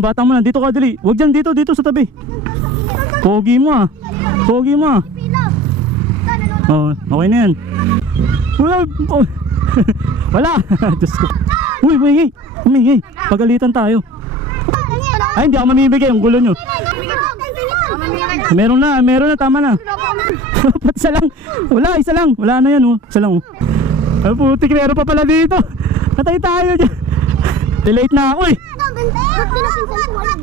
Batang mo na, dito ka, dali. Huwag dyan, dito sa tabi. Pogi mo ah. Pogi mo ah. Oh, okay na yan. Wala. Oh. Wala. Diyos ko. Uy, umingay. Pagalitan tayo. Ay, hindi ako mamibigay. Ang gulo nyo. Meron na. Tama na. Isa lang. Wala, isa lang. Wala na yan oh. Isa lang oh. Ay, putik. Meron pa pala dito. Natay tayo dyan. Delate na ako eh.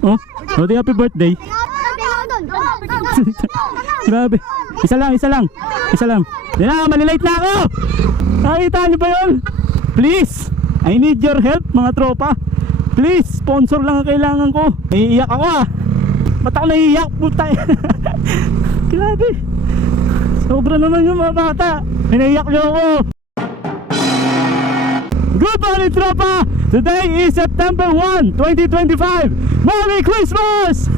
Oh, happy birthday. Grabe. Isa lang. Di na, malilate na ako. Nakita nyo ba yun? Please, I need your help mga tropa. Please, sponsor lang ang kailangan ko. Naiiyak ako ah. Ba't ako naiiyak? Puta. Grabe. Sobra naman yung mga bata. Naiiyak nyo ako. Good morning tropa! Today is September 1, 2025. Merry Christmas!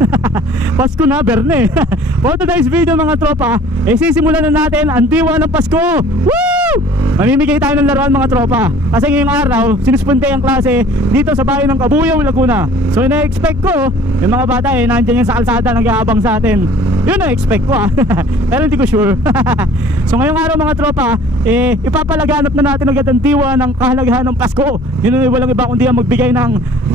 Pasko na, Berne. For today's video mga tropa, sisimulan na natin ang diwa ng Pasko. Woo! Mamimigay tayo ng laruan mga tropa. Kasi ngayong araw, sinuspunte ang klase dito sa bayan ng Cabuyao, Laguna. So ina-expect ko, yung mga bata nandyan yan sa kalsada nag-aabang sa atin. Yun na-expect ko ah. Pero hindi ko sure. So ngayong araw mga tropa, ipapalaganap na natin agad ang diwa ng kahalagahan ng Pasko. Yun ay walang iba kundi ang magbigay ng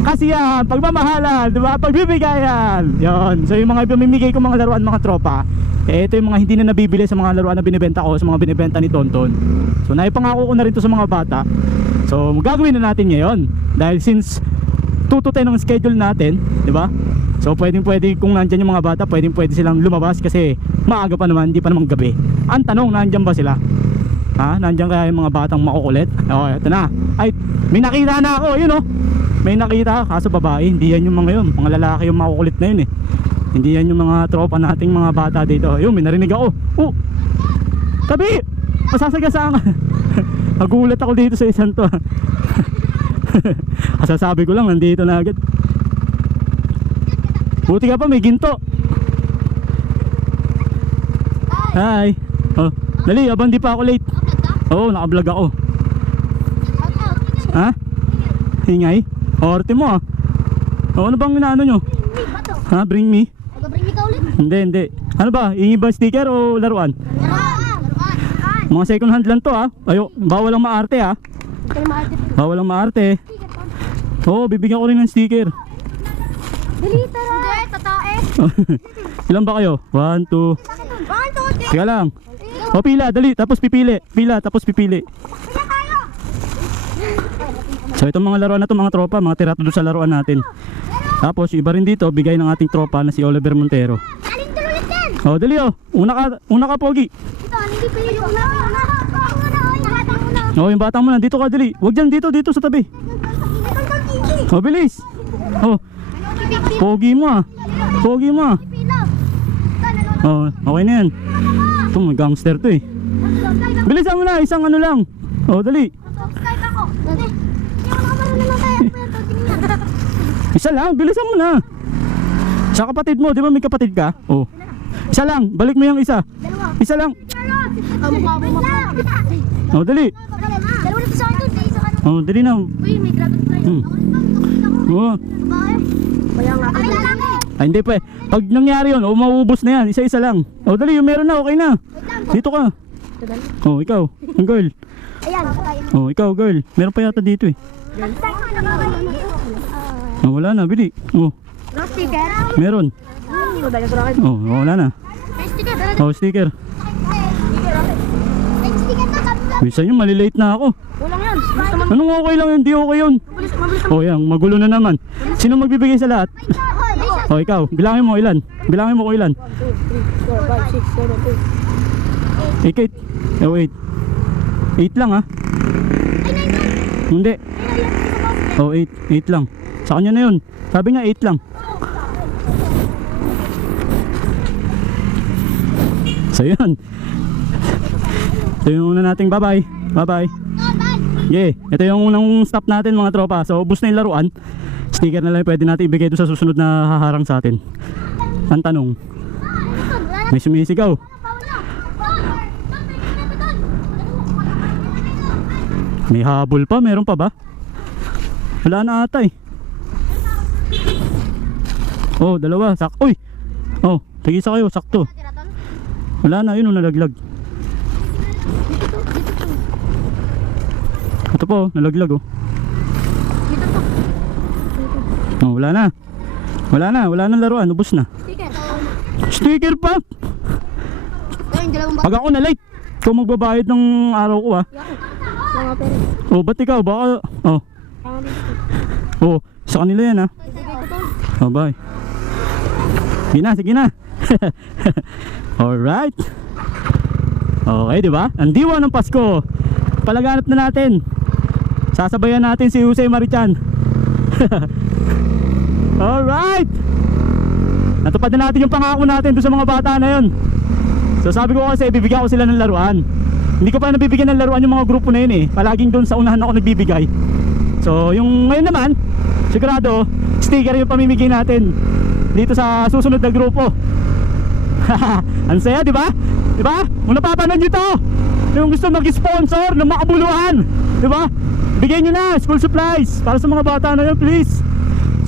kasiyahan, pagmamahalan, diba? Pagbibigayan. Yun. So yung mga pamimigay ko mga laruan mga tropa, ito yung mga hindi na nabibili sa mga laruan na binibenta ko, sa mga binibenta ni Tonton. So naipangako ko na rin to sa mga bata. So gagawin na natin ngayon. Dahil since 2 to 10 ang schedule natin, diba? So pwede kung nandyan yung mga bata, pwede silang lumabas kasi maaga pa naman, hindi pa naman gabi. Ang tanong, nandyan ba sila? Ha? Nandyan kaya yung mga batang makukulit? O, eto na. Ay, may nakita na ako, yun o. May nakita, kaso babae, hindi yan yung mga yun. Mga lalaki yung makukulit na yun eh. Hindi yan yung mga tropa nating mga bata dito. Yun, may narinig ako. Oh! Tabi! Masasagasaan ka. Nagulat ako dito sa isang to. Kasasabi ko lang, nandito na agad. Buti ka pa, may ginto. Hi. Oh, dali, abang di pa ako late. Oo, naka-vlog ako. Ha? Hingay? Orte mo ah. O, ano bang inaano nyo? Ha? Bring me? Bring me ka ulit? Hindi. Ano ba? Hingi ba sticker o laruan? Mga second hand lang to ah. Ayo, bawal lang maarte ah. Bawal lang maarte. Oo, bibigyan ko rin ng sticker. Dali, tara. Hindi, tatae. Ilan ba kayo? 1, 2. Teka lang. O pila, dali, tapos pipili. Pila, tapos pipili. So itong mga laruan na to mga tropa, mga tira to sa laruan natin. Tapos iba rin dito, bigay ng ating tropa na si Oliver Montero. O dali o, una ka pogi. O yung batang mo na, dito ka dali. Huwag dyan, dito sa tabi. O bilis. O, pogi mo ah. O, okay na yan. Ito may gangster to eh. Bilisan mo na, isang ano lang. O dali. Isa lang, bilisan mo na. Sa kapatid mo, di ba may kapatid ka? O, isa lang, balik mo yung isa. Isa lang. O dali. O dali na. Uy, may dragonfly. O. Ay hindi pa eh. Pag nangyari yun, mauubos na yan. Isa-isa lang. O dali, yung meron na, okay na. Dito ka. O ikaw, ang girl. O ikaw girl, meron pa yata dito eh. O wala na, bili. O meron. O wala na. O sticker. Bisa nyo, malilate na ako. Anong okay lang yun, di okay yun. O yan, magulo na naman. Sino magbibigay sa lahat? O ikaw, bilangin mo ilan. Bilangin mo kung ilan. 8. O 8. 8 lang ha. Hindi. O 8 lang. Sa kanya na yun. Sabi nga 8 lang. So yun. Ito yung una nating bye bye. Yeah, ito yung unang stop natin mga tropa. So ubos na yung laruan. Sticker na lang pwede natin ibigay ito sa susunod na haharang sa atin. Ang tanong, may sumisigaw. May habol pa, meron pa ba? Wala na ata eh. Oh, dalawa. Uy! Oh, tigisa kayo, sakto. Tira ton. Wala na, yun, nalaglag. Ito po, nalaglag oh. Dito to. Oh, wala na. Wala na laruan, ubos na. Sticker. Sticker pa! Ayun, dalawang Pag ako na late, ikaw magbabayad ng araw ko ah. Mga pera. Oh, ba't ikaw? Baka, oh. Oh, sa kanila yan ah. Ibigay ko to. Oh, bye. Sige na. Alright. Okay, di ba? Ang diwa ng Pasko. Palaganap na natin. Sasabayan natin si Jose Marichan. Alright. Natupad na natin yung pangako natin doon sa mga bata na yun. So sabi ko kasi bibigyan ko sila ng laruan. Hindi ko pa nabibigyan ng laruan yung mga grupo na yun eh. Palaging doon sa unahan ako nagbibigay. So yung ngayon naman, sigurado sticker yung pamimigay natin dito sa susunod na grupo. Ang saya, di ba? Di ba? Kung napapanood nyo to, yung gusto mag-sponsor ng makabuluhan, di ba? Bigyan nyo na school supplies para sa mga bata na yun, please.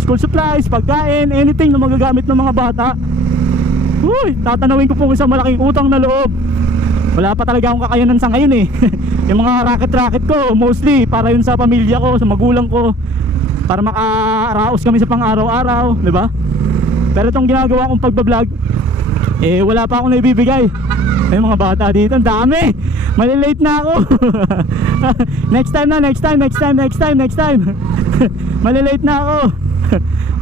School supplies, pagkain, anything na magagamit ng mga bata. Uy, tatanawin ko po isang malaking utang na loob. Wala pa talaga akong kakayanan sa ngayon eh. Yung mga racket ko, mostly para yun sa pamilya ko, sa magulang ko, para maka-araos kami sa pang-araw-araw, di ba? Pero itong ginagawa kong pagbablog, eh wala pa akong naibibigay. May mga bata dito, ang dami. Malilate na ako. Next time. Malilate na ako.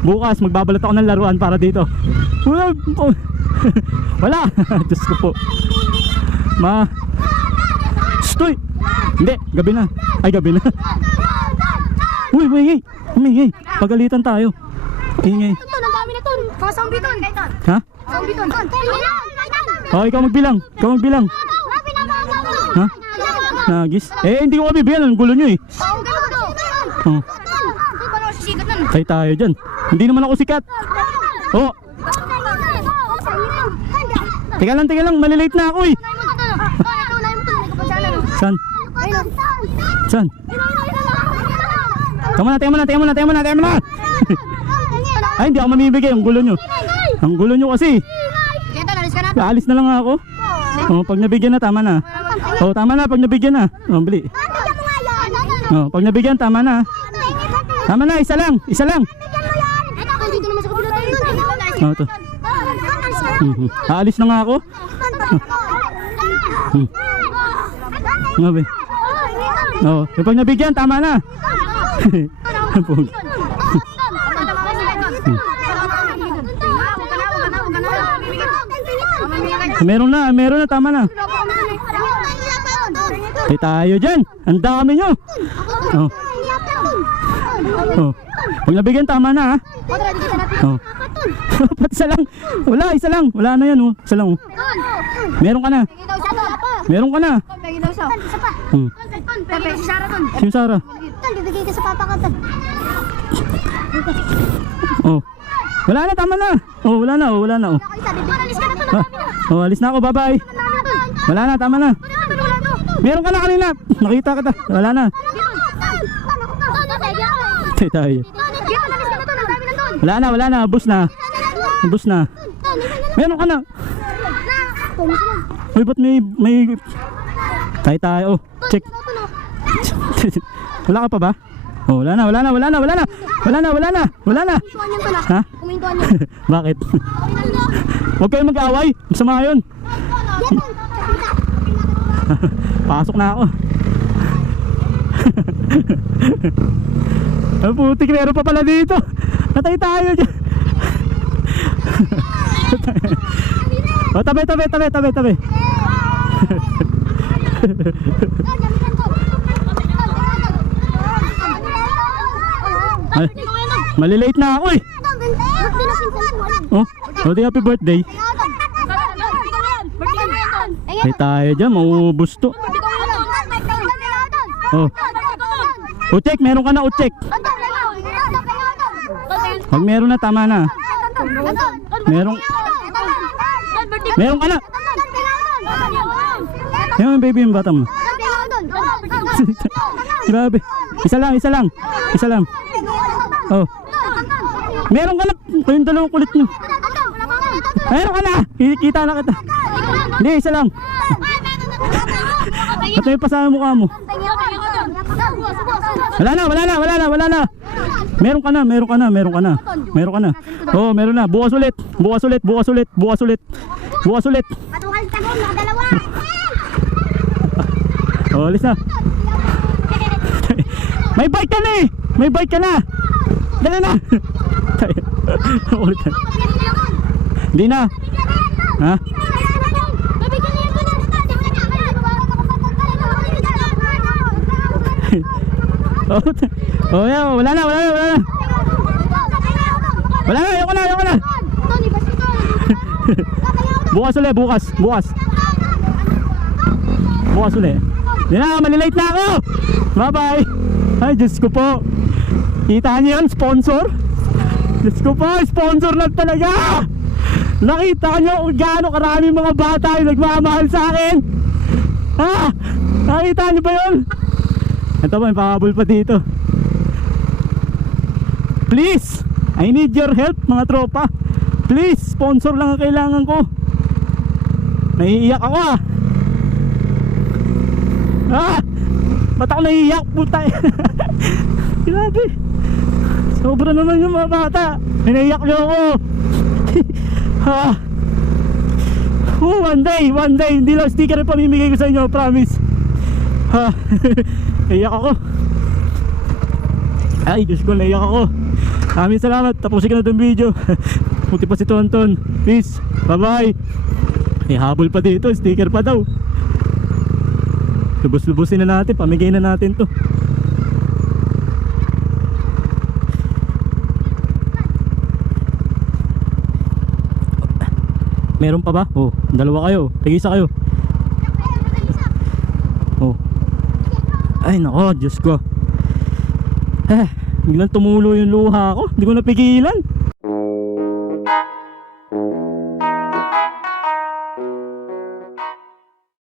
Bukas magbabalot ako ng laruan para dito. Wala. Diyos ko po. Stoy. Hindi, gabi na. Ay, gabi na. Uy, umingay. Pagalitan tayo. Ingay. Ton, ang dami na ton. Zombie ton. Ha? Zombie ton. Oh, ikaw magbilang. Ha? Nagis? Eh, hindi ko kabibigyan. Ang gulo nyo eh. Oh, Paano sisikat nun? tayo tayo dyan. Hindi naman ako sikat. Oh, teka lang. Malilate na ako eh. Saan? Saan? Tama na. Ay, hindi ako mamibigay. Ang gulo nyo kasi. Dito, nalis ka na. Alis na lang ako. Oh, pag nabigyan na, tama na. Oh, tama na pag nabigyan na. Oh, bili. Oh, pag nabigyan, tama na. Tama na, isa lang. Dito naman sa kabila tayo. Oh, ito. Aalis na nga ako. Ngabi. Oh, pag nabigyan, tama na. Meron na, tama na. Tayo dyan. Ang dami nyo. Oh. Oh. Pag nabigyan, tama na ha. Oh. Ba't isa lang? Isa lang. Wala na yan oh. Isa lang oh. Meron ka na. Si Sarah. Bibigay ka sa papa ka. Oh. Wala na, tama na. Oh, wala na oh. Oh, alis na ako, bye-bye. Wala na, tama na. Meron ka na kanina. Nakita kita. Wala na. Tayo. Wala na. Ubus na. Meron ka na. Uy, ba't may... Tayo. Oh, check. Wala ka pa ba? Oh, wala na. Ha? Bakit? Huwag kayong mag-away. Masama yun. Pasok na ako. Ang putik, meron pa pala dito. Natay tayo dyan. Oh, tabi. Ay, malilate na ako eh. Oh, di happy birthday. Ay tayo dyan, maubos to. Oh, check, meron ka na, check. Pag meron na, tama na. Meron ka na. Yung baby yung bata mo. Grabe. Isa lang. Oh. Meron ka na. Kayong dalawang kulit nyo. Meron ka na. Kikita na kita. Hindi, isa lang. Ito yung pasama mukha mo. Wala na. Meron ka na. Oo, meron na. Bukas ulit. Oh, alis na. May bike ka na. Dala na. Ulit na. Hindi na. Ha? Oh, yeah, wala na. Ayoko na. Bukas ulit. Hindi na, malilate na ako. Bye-bye. Ay, Diyos ko po. Kita niyo yun, sponsor? Diyos ko po, sponsor lang talaga. Nakita niyo kung gaano karaming mga bata yung nagmamahal sa akin. Ha? Nakita niyo ba yun? Ito ba, may pakabol pa dito. Please, I need your help mga tropa. Please, sponsor lang ang kailangan ko. Naiiyak ako ah. Ba't ako naiiyak? Puta. Grabe. Sobra naman yung mga bata. Naiiyak niyo ako. One day. Hindi lang sticker yung pamimigay ko sa inyo, promise. Naiiyak ako. Ay, Diyos ko, naiiyak ako. Maraming salamat. Tapusin ko na itong video. Puti pa si Tonton. Peace. Bye-bye. May habol pa dito. Sticker pa daw. Lubos-lubusin na natin. Pamigay na natin to. Meron pa ba? Oh, dalawa kayo. Tig-isa kayo. Oh. Ay nako, Diyos ko. Biglang tumulo yung luha ko. Hindi ko napigilan.